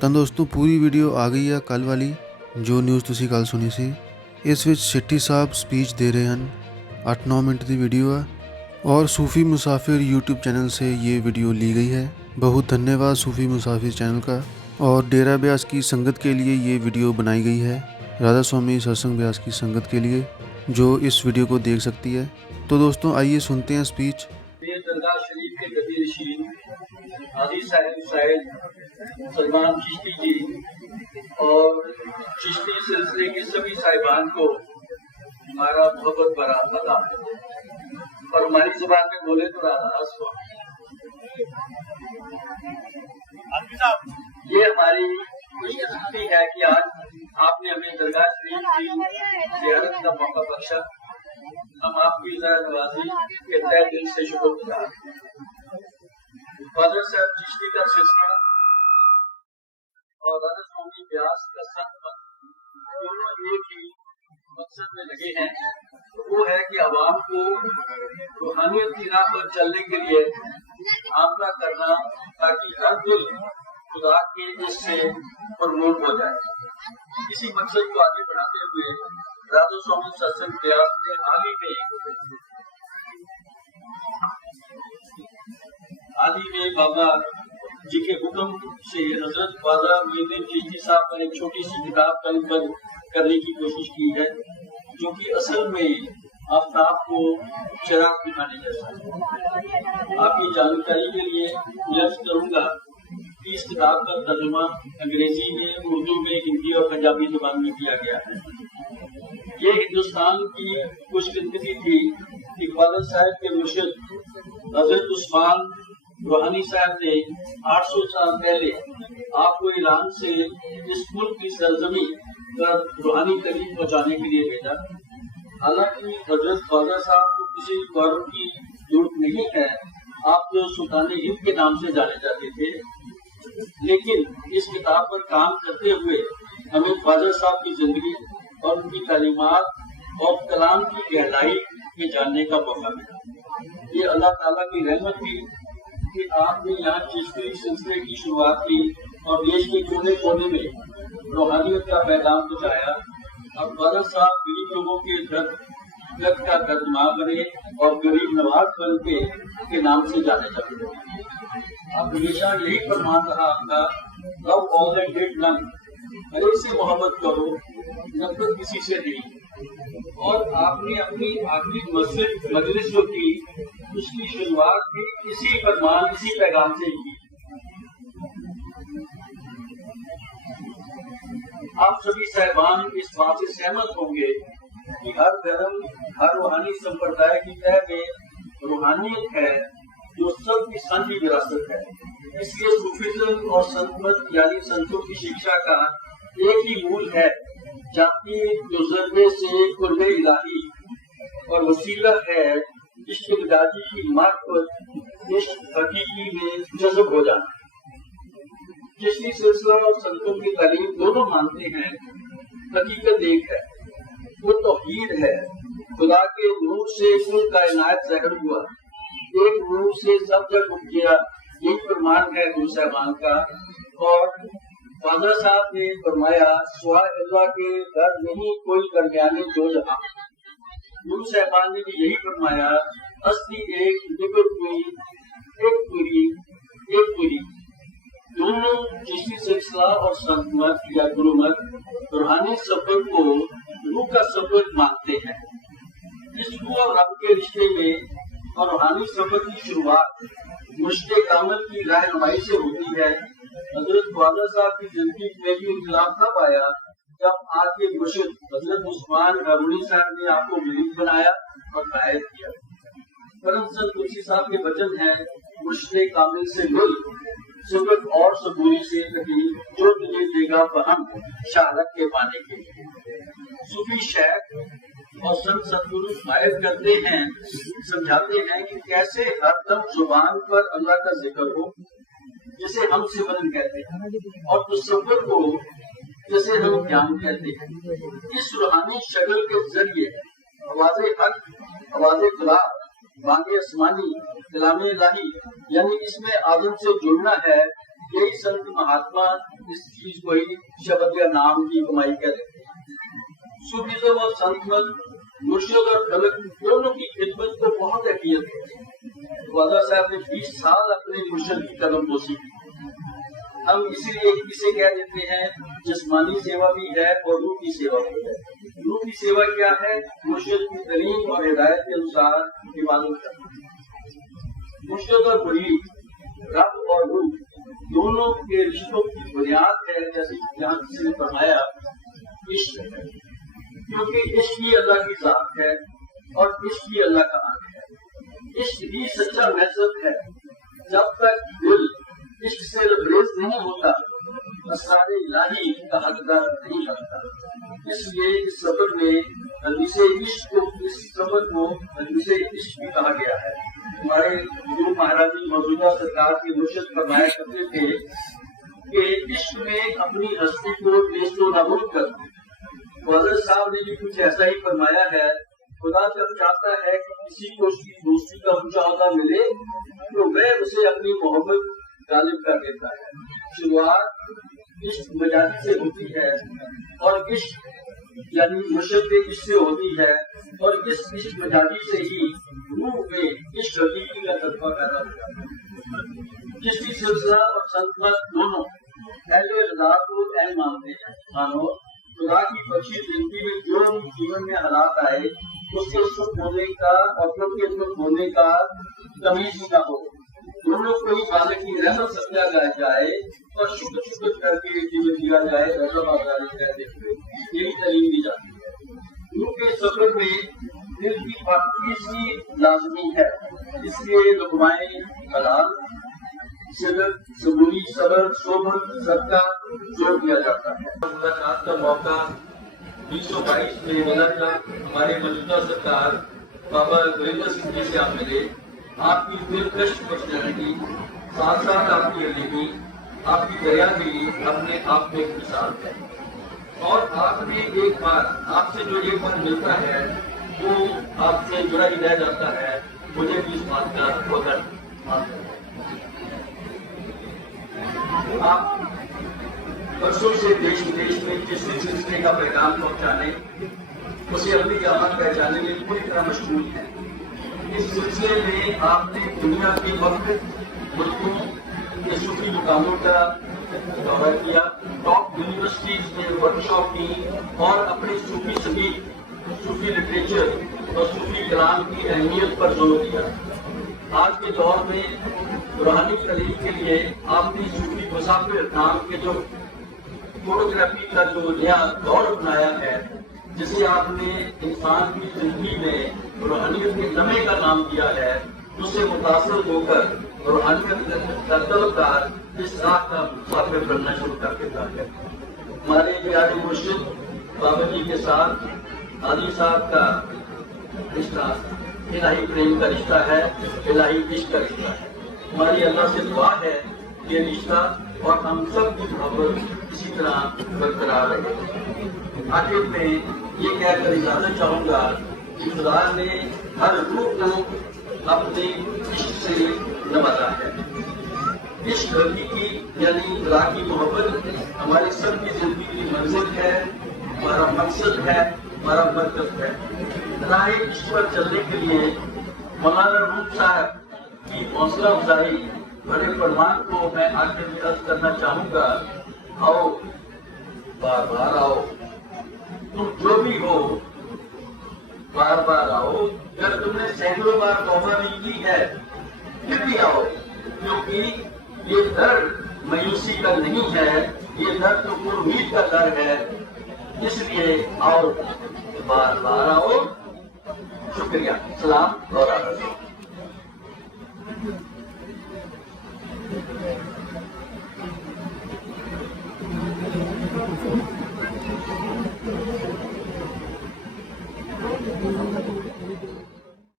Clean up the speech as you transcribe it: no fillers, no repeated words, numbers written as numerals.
ਤਾਂ ਦੋਸਤੋ ਪੂਰੀ ਵੀਡੀਓ ਆ ਗਈ ਆ ਕੱਲ ਵਾਲੀ ਜੋ ਨਿਊਜ਼ ਤੁਸੀਂ ਕੱਲ ਸੁਣੀ ਸੀ। ਇਸ ਵਿੱਚ ਸ਼ੈट्टी ਸਾਹਿਬ ਸਪੀਚ ਦੇ ਰਹੇ ਹਨ। 8-9 मिनट की वीडियो है और सूफ़ी मुसाफिर यूट्यूब चैनल से ये वीडियो ली गई है। बहुत धन्यवाद सूफ़ी मुसाफिर चैनल का। और डेरा ब्यास की संगत के लिए ये वीडियो बनाई गई है, राधा स्वामी सत्संग ब्यास की संगत के लिए जो इस वीडियो को देख सकती है। तो दोस्तों आइए सुनते हैं स्पीच। दरगाह शरीफ के गदीर शीन हाजी साहिब साहिब सलमान चिश्ती जी और चिश्ती सिलसिले के सभी साहिबान को हमारा मोहब्बत भरा अदा और हमारी जुबान में बोले तो राधा स्वामी। ये हमारी खुशकिस्मती है कि आज आपने हमें दरगाह शरीफ की ज़ियारत का मौका बख्शा। हम आपकी नवाजी के तहे दिल से शुक्रगुजार हैं। फादर साहब चिश्ती का सिलसिला और राधा स्वामी व्यास का संत दोनों एक ही मकसद में लगे हैं, तो वो है कि आवाम को रूहानियत की राह पर चलने के लिए आमना करना, ताकि हर दिल खुदा के इससे प्रमोट हो जाए। इसी मकसद को आगे बढ़ाते हुए राधा स्वामी सत्संग ब्यास ने हाल ही में बाबा जी के हुक्म से हजरत ख्वाजा मोइनुद्दीन चिश्ती साहब पर एक छोटी सी किताब कलमबंद करने की कोशिश की है, जो कि असल में आफ्ताब को चिराग दिखाने जैसा है। आपकी जानकारी के लिए अर्ज करूंगा कि इस किताब का तर्जुमा अंग्रेजी में, उर्दू में, हिंदी और पंजाबी जुबान में किया गया है। ये हिंदुस्तान की खुशकिस्मती थी कि ख्वाजा साहब के मुर्शिद हजरत उस्मान रूहानी साहब ने 800 साल पहले आपको ईरान से इस मुल्क की सरजमी पर रूहानी तलीम पहुंचाने के लिए भेजा। हालांकि हजरत ख्वाजा साहब को किसी गौरव की जरूरत नहीं है, आप जो सुल्तान हिंद के नाम से जाने जाते थे, लेकिन इस किताब पर काम करते हुए हमें ख्वाजा साहब की जिंदगी और उनकी तालीमात और कलाम की गहराई में जानने का मौका मिला। ये अल्लाह ताला की रहमत थी कि आपने यहाँ चिश्ती सिलसिले की शुरुआत की और देश के कोने कोने में रूहानियत का पैगाम पहुँचाया। अब ख्वाजा साहब गरीब लोगों के दर्द का तर्जुमा बने और गरीब नवाज बन के नाम से जाने जाते हैं। अब हमेशा यही फरमान रहा आपका, love all and hate none, हर एक से मोहब्बत करो, नफरत किसी से नहीं। और आपने अपनी आखिरी मस्जिद मजलिस जो की, उसकी शुरुआत भी इसी फरमान, इसी पैगाम से की। आप सभी साहिबान इस बात से सहमत होंगे कि हर धर्म, हर रूहानी संप्रदाय की तह में रूहानियत है जो सबकी साझी विरासत है। इसलिए सूफीज्म और संतमत यानी संतों की शिक्षा का एक ही मूल है, जाति गुजरने से कुर्बे इलाही, और वसीला है इश्क मिजाजी की मार्फत इश्क हकीकी में जज्ब हो जाना। चिश्ती सिलसिला और संतों की तालीम दोनों मानते हैं हकीकत एक है, वो तौहीद है। खुदा के नूर से कुल कायनात ज़ाहिर हुआ, एक नूर से सब जग उपजिया, यही फरमान है गुरु साहबान का। और ख्वाजा साहब ने फरमाया, सुवा अल्लाह के दर नहीं कोई दरमियाने दो जहां। गुरु साहबान ने भी यही फरमाया, असली एक, निकट हुई, एक पूरी। दोनों चिश्ती सिलसिला और संतमत या गुरुमत रूहानी सफर को रूह का सफर मानते हैं। इस रूह और रब के रिश्ते में और रूहानी सफर की शुरुआत मुश्ते कामल की रहनुमाई से होती है। हजरत ख्वाजा साहब की जिंदगी में भी इनकलाब तब आया जब आपके मुर्शिद हजरत उस्मान रूहानी साहब ने आपको मुरीद बनाया और कायद किया। करमचंद कुर्सी साहब के वचन है, मुश्ते कामिल से मिल, सुबह और सबूरी से कही, जो तुझे देगा फहम शाहरत के पाने के लिए। सूफी शेख और संत सतगुरु मायद करते हैं, समझाते हैं कि कैसे हरदम जुबान पर अल्लाह का जिक्र हो, जिसे हम सिमरन कहते हैं, और तसव्वुर को जिसे हम ज्ञान कहते हैं। इस रूहानी शक्ल के जरिए आवाज़े हक, आवाज़े खुदा, बांगे आसमानी, कलामे इलाही, यानी इसमें आदम से जुड़ना है। यही संत महात्मा इस चीज को ही शब्द या नाम की कमाई कह देते हैं। सूफीज़्म और संतमत, मुर्शिद और फलक दोनों की खिदमत को बहुत अहमियत है। ख्वाजा साहब ने 20 साल अपने मुर्शिद की कदम बोसी की। हम इसीलिए इसे कह देते हैं जिस्मानी सेवा भी है और रूह की सेवा भी है। रूह की सेवा क्या है? मुर्शिद की तालीम और हिदायत के अनुसार इबादत करना। मुर्शिद और मुरीद, रब और रूह दोनों के रिश्तों की बुनियाद है, जैसे यहाँ किसी ने फरमाया, इश्क है, क्योंकि इश्क ही अल्लाह की जात है और इश्क ही अल्लाह का हक है। इश्क ही सच्चा महजब है। जब तक दिल इश्क से लबरेज नहीं होता, असरार इलाही का हकदार नहीं बनता। इसलिए इस सफर में हदीसे इश्क को, इस सफर को हदीसे इश्क भी कहा गया है। हमारे गुरु महाराज जी मौजूदा सरकार के मुर्शिद फरमाया करते थे कि इश्क में अपनी हस्ती को नेस्तो नाबूद कर। ख्वाजा साहब ने भी कुछ ऐसा ही फरमाया है। खुदा जब चाहता है कि किसी को उसकी दोस्ती का ऊंचा ओहदा मिले तो वह उसे अपनी मोहब्बत गालिब कर देता है। शुरुआत इश्क मजाजी से होती है और इश्क यानी मुर्शिद के इश्क से होती है और इस इश्क मजाजी से ही रूह में इश्क हकीकी का जज्बा पैदा होता है। चिश्ती सिलसिला और संतमत दोनों अहले रज़ा को अहम मानते हैं। मानो खुदा की बख्शी जिंदगी में जो भी जीवन में हालात आए उसके सुख होने का और दुख होने का तमीज ही ना हो। दोनों को ही मालिक की रहमत समझा जाए और शुक्र शुक्र करके जीवन जिया जाए, रहते हुए यही तालीम दी जाती है। रूह के सफर में दिल की पाकीज़गी लाजमी है। इसलिए लुक़माए हलाल, सिदक, सबूरी, सबर, सोबत, सदका जोड़ दिया जाता है। मुलाकात का मौका 1922 में मिला था। हमारे मौजूदा सरकार बाबा गुरिंदर सिंह जी से आप मिले। आपकी दिलकश पर्सनैलिटी, साथ साथ आपकी अलीमी, आपकी दरियादिली अपने आप में एक मिसाल है। और आपने एक बार आपसे जो एक बार मिलता है वो आपसे जुड़ा ही रह जाता है। मुझे भी इस बात का वजह आप बरसों से देश विदेश में जिस सिलसिले का पैगाम पहुंचाने, उसे अपनी जमात पहचाने में पूरी तरह मशगूल है। इस सिलसिले में आपने दुनिया के वक्त मुल्कों के सूफी मुकामों का दौरा किया, टॉप यूनिवर्सिटीज में वर्कशॉप की और अपने सूफी संगीत, सूफी लिटरेचर और सूफी कलाम की अहमियत पर जोर दिया। आज के दौर में रूहानी तालीम के लिए आपने सूफी मुसाफिर नाम के जो फोटोग्राफी का जो नया दौर अपनाया है, जिसे आपने इंसान की जिंदगी में रूहानियत के लम्हे का नाम दिया है, उससे मुतासर होकर रूहानियत का तलबगार इस राह का मुसाफिर बनना शुरू कर देता है। हमारे प्यारे मुर्शिद बाबा जी के साथ आदि साहब का रिश्ता इलाही प्रेम का रिश्ता है, इलाही इश्क का रिश्ता है। हमारी अल्लाह से दुआ है ये रिश्ता और हम सब की मोहब्बत इसी तरह बरकरार रहे। आखिर में ये कहकर इजाजत चाहूंगा कि खुदा ने हर रूह को अपने इश्क से नवाजा है। इश्क हकीकी यानी खुदा की मोहब्बत हमारी सबकी जिंदगी की मंजिल है, हमारा मकसद है, हमारा मकसद है। राह इश्क पर चलने के लिए मौलाना रूम साहब की हौसला अफजाई बड़े फरमान को मैं आखिर में अर्ज करना चाहूंगा। आओ बार बार आओ, तुम जो भी हो बार बार आओ। जब तुमने सैकड़ों बार तौबा नहीं की है फिर भी आओ, क्योंकि ये दर्द मायूसी का नहीं है, ये दर्द तो उम्मीद का दर्द है। इसलिए आओ बार बार आओ। शुक्रिया, सलाम और आदर।